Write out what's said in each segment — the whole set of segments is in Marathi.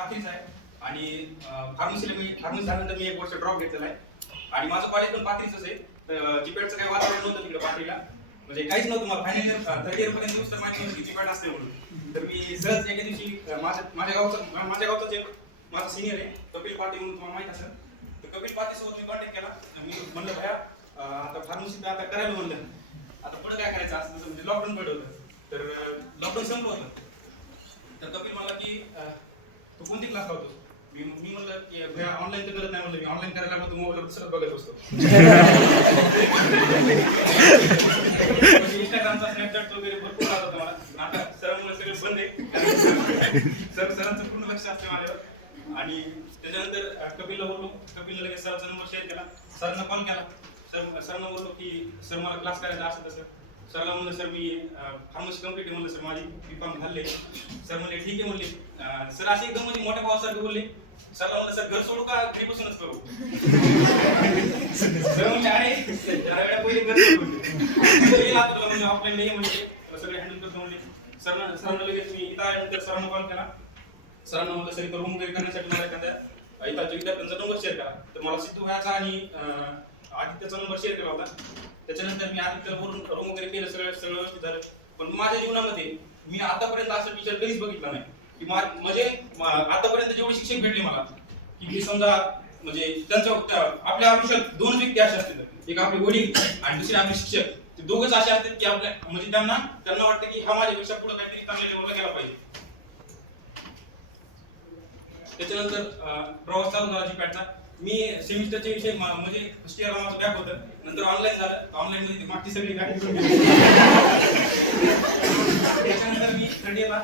पाथरीच आहे आणि फार्मसी झाल्यानंतर मी 1 वर्ष ड्रॉप घेतलेला आहे आणि माझं कॉलेज पण पाथरीचंच आहे. तर जीपॅडचं काही वातावरण नव्हतं तिकडे पाथरीला, म्हणजे काहीच नव्हतं. मला फायनल इयर 3rd इयर पर्यंत तर माहिती नव्हती जीपॅड असते म्हणून. तर मी सहज एके दिवशी माझ्या गावचाच एक माझा सिनियर आहे कपिल पाटील म्हणून, तुम्हाला माहित असेल. तर कपिल पाटील सोबत मी कॉन्टॅक्ट केला. मी म्हणलं भैया आता फार्मसी आता करायला म्हणलं, आता पुढे काय करायचं असं म्हणजे लॉकडाऊन पडलं होतं. तर लॉकडाऊन संपलं होतं. तर कपिल म्हणला की तू कोणती क्लास लावतोस? मी म्हणलं की भैया ऑनलाईन तर करत नाही म्हणलं, मी ऑनलाईन करायला मग मोबाईलवर दुसरंच बघत बसतो. इंस्टाग्रामचा स्नॅपचॅट वगैरे भरपूर राहत होता मला. आता सरांमुळे सगळं बंद आहे. सरांचं पूर्ण लक्ष असते माझ्यावर. आणि त्याच्यानंतर कपिलला बोललो, कपिलने लगेच सरांचा नंबर शेअर केला. सरांना कॉल केला. सरांना बोललो की सर मला क्लास करायचा असं तसं. सरला म्हणलं सर मी फार्मसी कंप्लीट आहे म्हणलं, सर माझी B.Com झाले. सर म्हणले ठीक आहे म्हणले. सर असे एकदम म्हणजे मोठ्या भावासारखं बोलले. सरला म्हणलं सर घर सोडू का घरी बसूनच करू? सर म्हणजे अरे 4 वेळा पहिले घर सोडू म्हणजे ऑफलाईन नाही म्हणजे सगळे हँडल करतो म्हणजे. सरांना लगेच मी इथं आल्यानंतर सरांना कॉल केला. सरांना म्हणलं सर इथं रूम वगैरे करण्यासाठी मला एखाद्या इथाच्या विद्यार्थ्यांचा नंबर शेअर करा. तर मला सिद्धू भायाचा आणि आदित्यचा नंबर शेअर केला होता. त्याच्यानंतर मी आदित्यला बोलून रूम वगैरे केलं, सगळं व्यवस्थित झालं. पण माझ्या जीवनामध्ये मी आतापर्यंत असं टीचर कधीच बघितला नाही की म्हणजे आतापर्यंत जेवढे शिक्षक भेटले मला की मी समजा म्हणजे त्यांच्या आपल्या आयुष्यात 2 व्यक्ती असे असतात, एक आपले वडील आणि दुसरे आपले शिक्षक. ते दोघंच असे असतात की आपल्या म्हणजे त्यांना वाटतं की हा माझ्यापेक्षा पुढे काहीतरी चांगल्या लेवलला गेला पाहिजे. त्याच्यानंतर प्रवास चालू झाला जीपॅडचा. मी सेमिस्टरचे विषय म्हणजे फर्स्ट इयरला माझं बॅक होतं, नंतर ऑनलाईन झालं. ऑनलाईन मध्ये मागची सगळी गाडी त्याच्यानंतर मी 3rd इयरला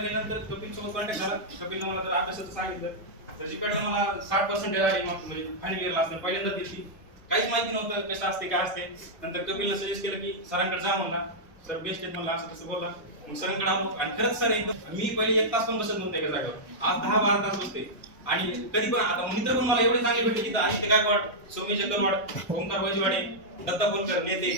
गेल्यानंतर कपिल सोबत कॉन्टॅक्ट झाला. कपिलने मला जर अभ्यासाचं सांगितलं तर जीपॅडला मला 60% आले म्हणजे फायनल इयरला असतं. पहिल्यांदा दिसली काहीच माहिती नव्हतं कसं असते काय असते. नंतर कपिलने सजेस्ट केलं की सरांकडे जा म्हणला, सर बेस्ट आहेत म्हणला, असं तसं बोलला. मग सरांकडे आलो आणि खरंच सर एकदम मी पहिले 1 तास पण बसत नव्हते एका जागेवर, आज 10-12 तास बसते. आणि कधी पण आता मित्र पण मला एवढे चांगले भेटले की आदित्य गायकवाड, सौम्य चंदरवाड, ओंकार वैजवाडे, दत्ता बोलकर नेते